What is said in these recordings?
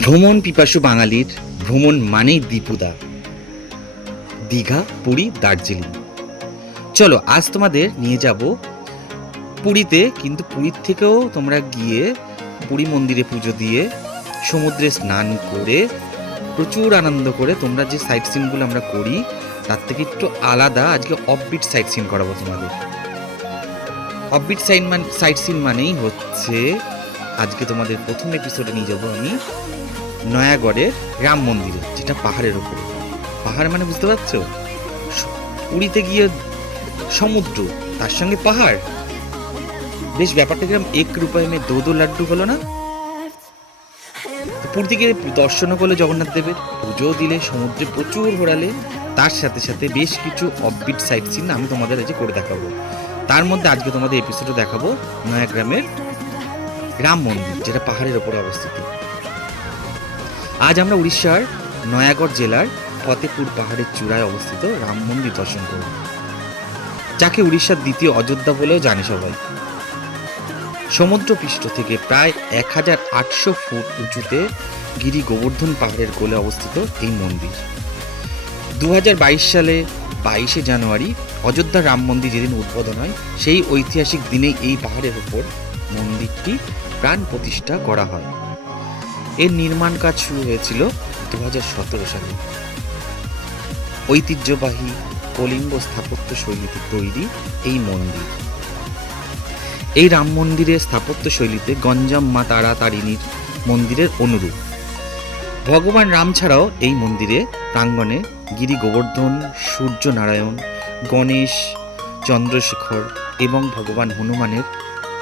ভ্রমণ পিপাসু বাঙালির ভ্রমণ মানেই দীপুদা, দীঘা, পুরী, দার্জিলিং। চলো আজ তোমাদের নিয়ে যাব পুরীতে, কিন্তু পুরীর থেকেও তোমরা গিয়ে পুরী মন্দিরে পুজো দিয়ে সমুদ্রে স্নান করে প্রচুর আনন্দ করে তোমরা যে সাইট সিনগুলো আমরা করি তার থেকে একটু আলাদা আজকে অফবিট সাইট সিন করাবো তোমাদের। অফবিট সাইট সিন মানেই হচ্ছে আজকে তোমাদের প্রথম এপিসোডে নিয়ে যাবো আমি নয়াগড়ের রাম মন্দিরে, যেটা পাহাড়ের উপরে। পাহাড় মানে বুঝতে পারছো, পুরীতে গিয়ে সমুদ্র তার সঙ্গে পাহাড়, বেশ ব্যাপারটা কিরকম এক রূপায় মে দো দো লাড্ডু হলো না। পুরীতে গিয়ে দর্শনও করলে জগন্নাথ দেবের, পুজো দিলে, সমুদ্রে প্রচুর ঘোরালে, তার সাথে সাথে বেশ কিছু অফবিট সাইট সিন আমি তোমাদের আজকে করে দেখাবো। তার মধ্যে আজকে তোমাদের এপিসোডে দেখাবো নয়াগ্রামের রাম মন্দির, যেটা পাহাড়ের ওপরে অবস্থিত। আজ আমরা উড়িষ্যার নয়াগড় জেলার ফতেপুর পাহাড়ের চূড়ায় অবস্থিত রাম মন্দির দর্শন করব, যাকে উড়িষ্যার দ্বিতীয় অযোধ্যা বলেও জানে সবাই। সমুদ্রপৃষ্ঠ থেকে প্রায় 1800 ফুট উঁচুতে গিরি গোবর্ধন পাহাড়ের কোলে অবস্থিত এই মন্দির। 2022 সালে 22শে জানুয়ারি অযোধ্যা রাম মন্দির যেদিন উদ্বোধন হয়, সেই ঐতিহাসিক দিনেই এই পাহাড়ের উপর মন্দিরটি প্রাণ প্রতিষ্ঠা করা হয়। এর নির্মাণ কাজ শুরু হয়েছিল 2017 সালে। ঐতিহ্যবাহী কলিঙ্গ স্থাপত্য শৈলীতে তৈরি এই মন্দির। এই রাম মন্দিরের স্থাপত্য শৈলীতে গঞ্জাম মা তারা তারিণীর মন্দিরের অনুরূপ। ভগবান রাম ছাড়াও এই মন্দিরে প্রাঙ্গণে গিরি গোবর্ধন, সূর্য নারায়ণ, গণেশ, চন্দ্রশেখর এবং ভগবান হনুমানের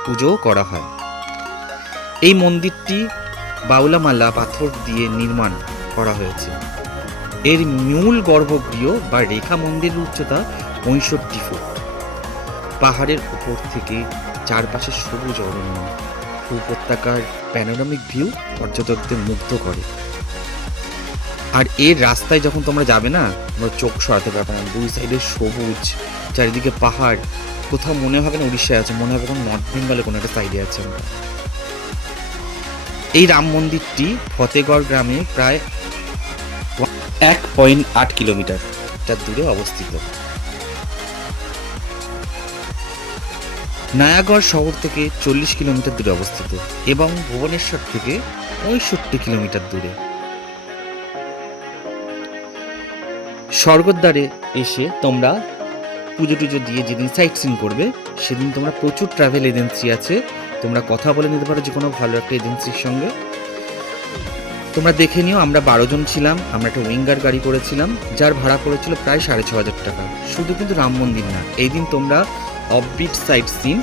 পুজোও করা হয়। এই মন্দিরটি বাউলামালা পাথর দিয়ে নির্মাণ করা হয়েছে। এর মূল গর্ভগৃহ বা রেখা মন্দিরের উচ্চতা 65 ফুট। পাহাড়ের উপর থেকে চারপাশে সবুজ অরণ্য, উপত্যকার প্যানোরামিক ভিউ পর্যটকদের মুগ্ধ করে। আর এর রাস্তায় যখন তোমরা যাবে না, তোমরা চোখ সরাতে পারবে না। দুই সাইডে সবুজ, চারিদিকে পাহাড়, কোথাও মনে হবে না উড়িষ্যায় আছে, মনে হবে কোনো নর্থ বেঙ্গলে কোনো একটা সাইডে আছে আমরা। এই রাম মন্দিরটি ফতেগড় গ্রামে প্রায় 1.8 কিলোমিটার দূরে অবস্থিত। নয়াগড় শহর থেকে 40 কিলোমিটার দূরে অবস্থিত এবং ভুবনেশ্বর থেকে 65 কিলোমিটার দূরে। স্বর্গদ্বারে এসে তোমরা পুজো টুজো দিয়ে যেদিন সাইট সিন করবে, সেদিন তোমরা প্রচুর ট্রাভেল এজেন্সি আছে, তোমরা কথা বলে নিতে পারো যে কোনো ভালো একটা এজেন্সির সঙ্গে। তোমরা দেখে নিও, আমরা 12 জন ছিলাম। আমরা একটা উইঙ্গার গাড়ি করেছিলাম, যার ভাড়া পড়েছিল প্রায় 6500 টাকা। শুধু কিন্তু রাম মন্দির না, এই দিন তোমরা offbeat sightseeing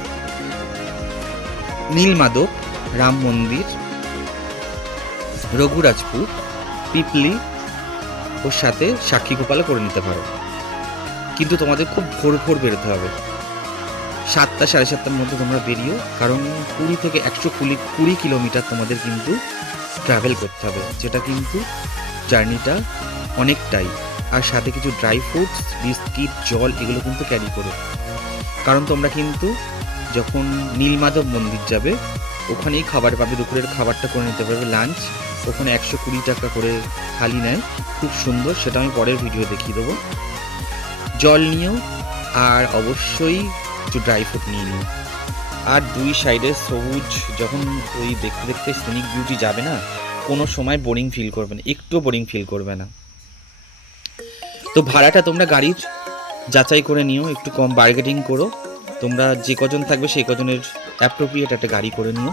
Nilmadhab, Ram Mandir, Raghurajpur, পিপলি ওর সাথে সাক্ষী গোপালও করে নিতে পারো। কিন্তু তোমাদের খুব ভোর ভোর বেরোতে হবে, 7টা 7:30টার মধ্যে তোমরা বেরিও, কারণ পুরী থেকে 120 কিলোমিটার তোমাদের কিন্তু ট্রাভেল করতে হবে, যেটা কিন্তু জার্নিটা অনেকটাই। আর সাথে কিছু ড্রাই ফ্রুটস, বিস্কিট, জল এগুলো কিন্তু ক্যারি করো, কারণ তোমরা কিন্তু যখন নীলমাধব মন্দির যাবে ওখানেই খাবার পাবে, দুপুরের খাবারটা করে নিতে পারবে লাঞ্চ। ওখানে 120 টাকা করে থালি নেয়, খুব সুন্দর, সেটা আমি পরের ভিডিও দেখিয়ে দেবো। জল নিও, আর অবশ্যই কিছু ড্রাই ফ্রুট নিয়ে নিও। আর দুই সাইডে সবুজ, যখন ওই দেখতে দেখতে সিনিক বিউটি যাবে না, কোনো সময় বোরিং ফিল করবে না, একটুও বোরিং ফিল করবে না। তো ভাড়াটা তোমরা গাড়ির যাচাই করে নিও, একটু কম বার্গেটিং করো। তোমরা যে কজন থাকবে সেই কজনের অ্যাপ্রোপ্রিয়েট একটা গাড়ি করে নিও।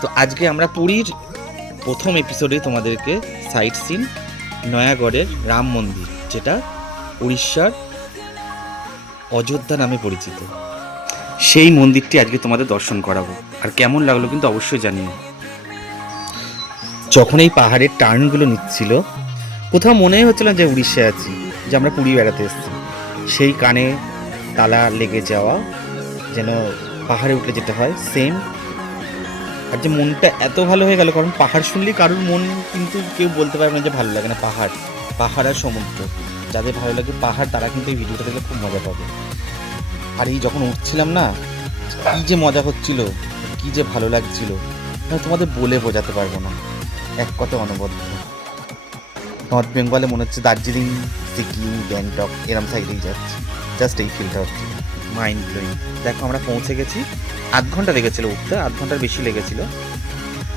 তো আজকে আমরা পুরীর প্রথম এপিসোডে তোমাদেরকে সাইট সিন নয়াগড়ের রাম মন্দির, যেটা উড়িষ্যার অযোধ্যা নামে পরিচিত, সেই মন্দিরটি আজকে তোমাদের দর্শন করাবো। আর কেমন লাগলো কিন্তু অবশ্যই জানিও। যখন এই পাহাড়ের টার্নগুলো নিচ্ছিল, কোথাও মনেই হচ্ছিল না যে উড়িষ্যায় আছি, যে আমরা পুরী বেড়াতে এসেছি। সেই কানে তালা লেগে যাওয়া, যেন পাহাড়ে উঠলে যেতে হয় সেম। আর যে মনটা এত ভালো হয়ে গেল, কারণ পাহাড় শুনলেই কারোর মন কিন্তু কেউ বলতে পারবে না যে ভালো লাগে না। পাহাড় আর সমুদ্র, যাদের ভালো লাগে পাহাড়, তারা কিন্তু এই ভিডিওটা দেখে খুব মজা পাবে। আর এই যখন উঠছিলাম না, কি যে মজা হচ্ছিল, কি যে ভালো লাগছিল, তোমাদের বলে বোঝাতে পারবো না, এক কথায় অনবদ্য। নর্থ বেঙ্গলে মনে হচ্ছে দার্জিলিং, সিকিম, গ্যাংটক এরম সাইডেই যাচ্ছে, জাস্ট এই ফিলটা হচ্ছে মাইন্ড ব্লোয়িং। দেখো আমরা পৌঁছে গেছি, 8 ঘন্টা লেগেছিলো উঠতে, 8 ঘন্টার বেশি লেগেছিলো।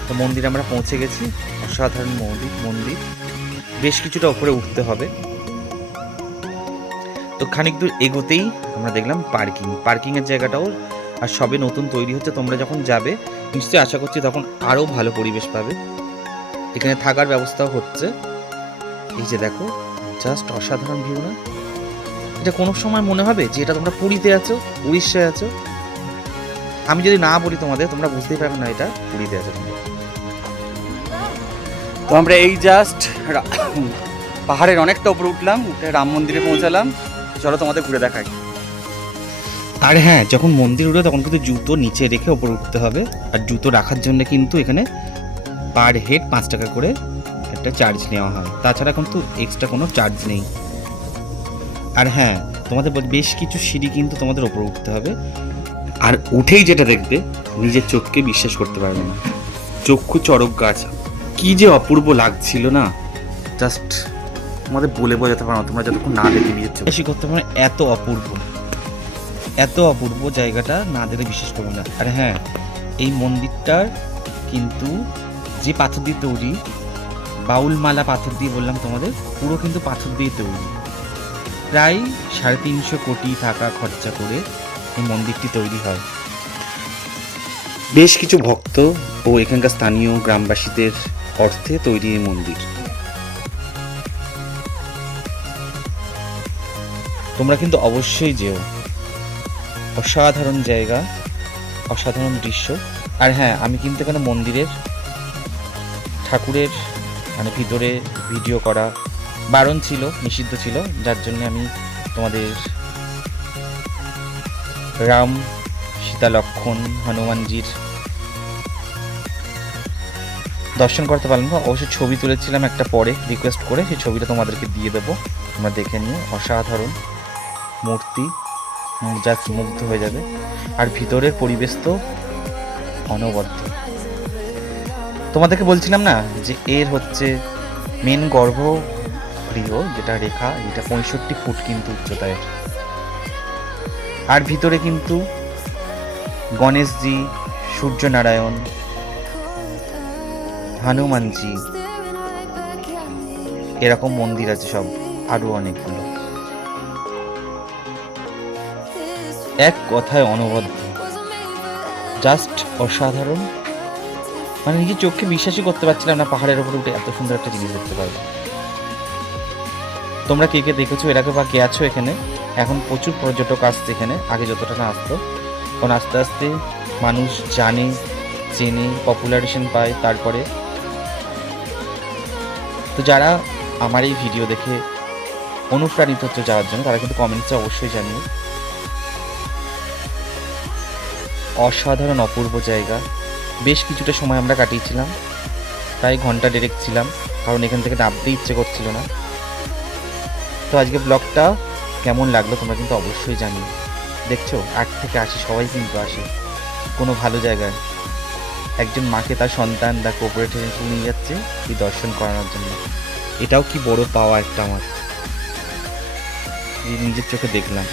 তো মন্দিরে আমরা পৌঁছে গেছি, অসাধারণ মন্দির, বেশ কিছুটা উপরে উঠতে হবে। তো খানিক দূর এগোতেই আমরা দেখলাম পার্কিংয়ের জায়গাটাও আর সবে নতুন তৈরি হচ্ছে। তোমরা যখন যাবে নিশ্চয়ই আশা করছি তখন আরও ভালো পরিবেশ পাবে। এখানে থাকার ব্যবস্থাও হচ্ছে। এই যে দেখো, জাস্ট অসাধারণ ভিউ না? এটা কোনো সময় মনে হবে যে এটা তোমরা পুরীতে আছো, উড়িষ্যায় আছো। আমি যদি না বলি তোমাদের, তোমরা বুঝতেই পারবে না এটা পুরীতে আছো তোমরা। তো আমরা এই জাস্ট পাহাড়ের অনেকটা উপরে উঠলাম, উঠে রাম মন্দিরে পৌঁছালাম। চলো তোমাদের ঘুরে দেখাই। আর হ্যাঁ, যখন মন্দির উঠে তখন কিন্তু জুতো নিচে রেখে ওপরে উঠতে হবে। আর জুতো রাখার জন্য কিন্তু এখানে পার হেড 5 টাকা করে একটা চার্জ নেওয়া হয়, তাছাড়া কিন্তু এক্সট্রা কোনো চার্জ নেই। আর হ্যাঁ, তোমাদের বেশ কিছু সিঁড়ি কিন্তু তোমাদের ওপরে উঠতে হবে। আর উঠেই যেটা দেখবে, নিজের চোখকে বিশ্বাস করতে পারবে না। চক্ষু চড়ক গাছ, কি যে অপূর্ব লাগছিল না, জাস্ট তোমাদের বলে বোঝাতে পারো না, তোমরা যতক্ষণ না দেখে নিজের চোখ বেশি করতে পারো। এত অপূর্ব জায়গাটা না দেখলে বিশ্বাস করবে না। আর হ্যাঁ, এই মন্দিরটার কিন্তু যে পাথর দিয়ে তৈরি, বাউলমালা পাথর দিয়ে বললাম তোমাদের, পুরো কিন্তু পাথর দিয়ে তৈরি। প্রায় 350 কোটি টাকা খরচা করে এই মন্দিরটি তৈরি হয়। বেশ কিছু ভক্ত ও এখানকার স্থানীয় গ্রামবাসীদের অর্থে তৈরি এই মন্দির। তোমরা কিন্তু অবশ্যই যেও, অসাধারণ জায়গা, অসাধারণ দৃশ্য। আর হ্যাঁ, আমি কিন্তু এখানে মন্দিরের ঠাকুরের মানে ভিতরে ভিডিও করা বারণ ছিল, নিষিদ্ধ ছিল, যার জন্য আমি তোমাদের রাম, সীতা, লক্ষ্মণ, হনুমানজির দর্শন করতে পারলাম না। অবশ্যই ছবি তুলেছিলাম একটা, পরে রিকোয়েস্ট করে সেই ছবিটা তোমাদেরকে দিয়ে দেবো, তোমরা দেখে নিও। অসাধারণ মূর্তি, জাস্ট মুগ্ধ হয়ে যাবে। আর ভিতরের পরিবেশ তো অনবদ্য। তোমাদেরকে বলছিলাম না যে এর হচ্ছে মেন গর্ভগৃহ যেটা রেখা, এটা 65 ফুট কিন্তু উচ্চতায়। আর ভিতরে কিন্তু গণেশজি, সূর্যনারায়ণ, হনুমানজি এরকম মন্দির আছে সব, আরো অনেকগুলো। এক কথায় অনবদ্য, জাস্ট অসাধারণ। মানে নিজের চোখে বিশ্বাসই করতে পারছিলাম না পাহাড়ের উপরে উঠে এত সুন্দর একটা জিনিস দেখতে পারবো। তোমরা কে কে দেখেছো এর আগে বা কে আছো এখানে? এখন প্রচুর পর্যটক আসছে এখানে, আগে যতটা না আসতো। কারণ আস্তে আস্তে মানুষ জানে, চেনে, পপুলারেশন পায়। তারপরে তো যারা আমার এই ভিডিও দেখে অনুপ্রাণিত হচ্ছে যাওয়ার জন্য, তারা কিন্তু কমেন্টসে অবশ্যই জানিও। অসাধারণ অপূর্ব জায়গা। বেশ কিছুটা সময় আমরা কাটিয়েছিলাম, প্রায় ঘন্টা দেড়েক ছিলাম, কারণ এখান থেকে নামতে ইচ্ছে করছিল না। তো আজকে ব্লগটা কেমন লাগলো তোমরা কিন্তু অবশ্যই জানিও। দেখছো, 8 থেকে আসে, সবাই কিন্তু আসে কোনো ভালো জায়গায়। একজন মাকে তার সন্তান বা কোঅপারেটিভ নিয়ে যাচ্ছে এই দর্শন করানোর জন্য। এটাও কি বড় পাওয়া একটা আমার, নিজের চোখে দেখলাম।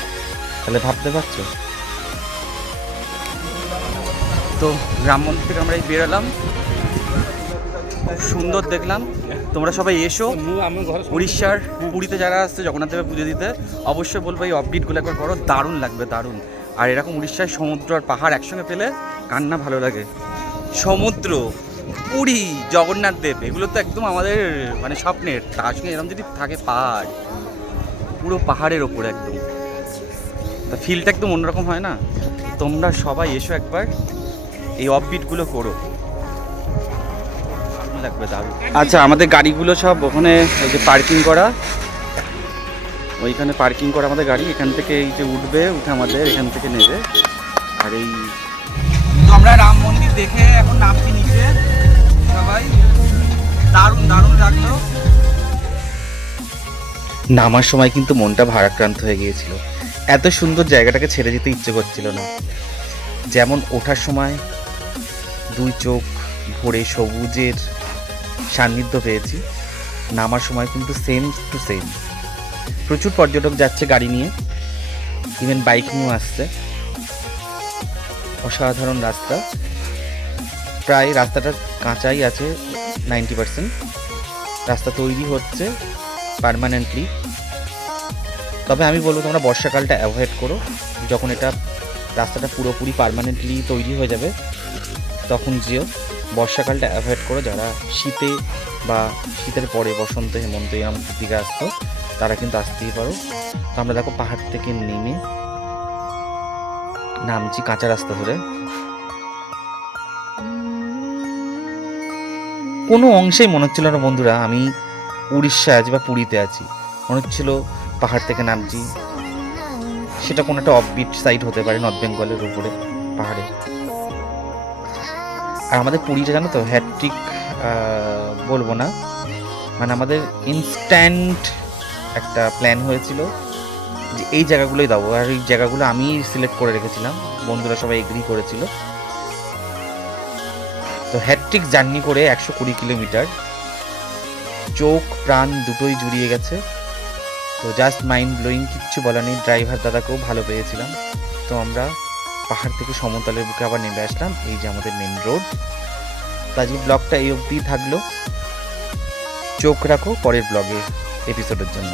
তাহলে ভাবতে পারছো। তো রাম মন্দির থেকে আমরা এই বেরোলাম, সুন্দর দেখলাম। তোমরা সবাই এসো, উড়িষ্যার পুরীতে যারা আসছে জগন্নাথ দেবের পুজো দিতে, অবশ্যই বলবো এই অফবিটগুলো একবার করো, দারুণ লাগবে, দারুণ। আর এরকম উড়িষ্যায় সমুদ্র আর পাহাড় একসঙ্গে পেলে কান্না ভালো লাগে। সমুদ্র, পুরী, জগন্নাথ দেব, এগুলো তো একদম আমাদের মানে স্বপ্নের। তার সঙ্গে এরকম যদি থাকে পাহাড়, পুরো পাহাড়ের ওপরে একদম, তা ফিলটা একদম অন্যরকম হয় না? তোমরা সবাই এসো একবার, এই অফবিটগুলো করো, দারুণ লাগবে, দারুণ। আচ্ছা, আমাদের গাড়িগুলো সব ওখানে এই যে পার্কিং করা, ওইখানে পার্কিং করা আমাদের গাড়ি। এখান থেকে এই যে উঠবে, উঠে আমাদের এখান থেকে নেবে। আর এই আমরা রাম মন্দির দেখে এখন নামছি নিচে সবাই, দারুণ দারুণ লাগলো। নামার সময় কিন্তু মনটা ভারাক্রান্ত হয়ে গিয়েছিল, এত সুন্দর জায়গাটাকে ছেড়ে যেতে ইচ্ছে করছিল না। যেমন ওঠার সময় দুই চোখ ভোরে সবুজের সান্নিধ্য পেয়েছি। নামার সময় কিন্তু সেম টু সেম। প্রচুর পর্যটক যাচ্ছে গাড়ি নিয়ে, ইভেন বাইক নিয়েও আসছে। অসাধারণ রাস্তা, প্রায় রাস্তাটা কাঁচাই আছে 90%। রাস্তা তৈরি হচ্ছে পার্মানেন্টলি। তবে আমি বলবো তোমরা বর্ষাকালটা অ্যাভয়েড করো। যখন এটা রাস্তাটা পুরোপুরি পার্মানেন্টলি তৈরি হয়ে যাবে তখন যেও। বর্ষাকালটা অ্যাভয়েড করো। যারা শীতে বা শীতের পরে বসন্ত হেমন্ত এরম দিকে আসতো তারা কিন্তু আসতেই পারো। তো আমরা দেখো পাহাড় থেকে নেমে নামছি কাঁচা রাস্তা ধরে। কোনো অংশেই মনে হচ্ছিল না বন্ধুরা আমি উড়িষ্যায় আছি বা পুরীতে আছি। মনে হচ্ছিল পাহাড় থেকে নামছি। সেটা কোনো একটা অফবিট সাইড হতে পারে নর্থ বেঙ্গলের উপরে পাহাড়ে। আর আমাদের পুরীটা জানো তো হ্যাট্রিক বলবো না, মানে আমাদের ইনস্ট্যান্ট একটা প্ল্যান হয়েছিল যে এই জায়গাগুলোই যাবো। আর এই জায়গাগুলো আমি সিলেক্ট করে রেখেছিলাম, বন্ধুরা সবাই এগ্রি করেছিল। তো হ্যাট্রিক জার্নি করে 120 কিলোমিটার, চোখ প্রাণ দুটোই জুড়িয়ে গেছে। তো জাস্ট মাইন্ড ব্লোয়িং, কিচ্ছু বলা নেই। ড্রাইভার দাদাকেও ভালো পেয়েছিলাম। তো আমরা পাহাড় থেকে সমতলের বুকে আবার নেমে আসলাম। এই যে আমাদের মেন রোড। তো আজকে ব্লগটা এই অবধি থাকলো। চোখ রাখো পরের ব্লগে এপিসোডের জন্য।